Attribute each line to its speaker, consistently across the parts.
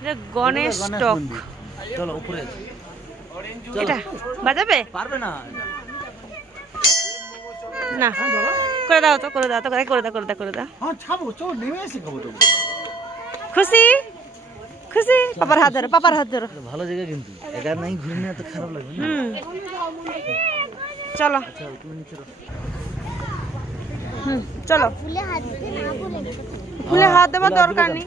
Speaker 1: এটা গণেশ টক।
Speaker 2: চলো উপরে
Speaker 1: এটা বাজাবে?
Speaker 2: পারবে না।
Speaker 1: না। করে দাও তো করে দাও তো করে করে দাও করে দাও করে দাও।
Speaker 3: হ্যাঁ ছাবো চল নেমে এসে খাব তো।
Speaker 1: খুশি? খুশি? পাপার হাত ধরো পাপার হাত ধরো।
Speaker 2: ভালো জায়গা কিন্তু। একা নাই ঘুরে নিয়ে এত খারাপ লাগবে
Speaker 1: হুম। চলো।
Speaker 2: আচ্ছা তুমি নিচে রাখো।
Speaker 1: হুম চলো।
Speaker 4: ফুলে হাত দিতে না
Speaker 1: ফুলে হাত দেওয়ার দরকার নেই।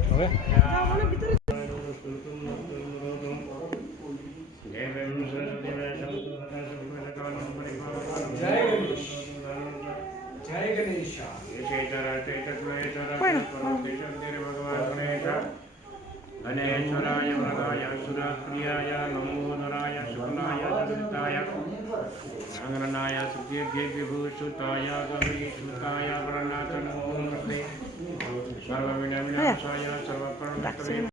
Speaker 3: ভালো
Speaker 2: হ্যাঁ
Speaker 5: अनेश्वराय वरदाय सुराक्रियाय लम्बोदराय स्वर्णाय दलिताय रङ्गनाय सुदीर्घेभूषुताय गौरीसुताय वरनाथनमोहमूर्ते सर्वविनविनाशाय सर्वप्रणत्रे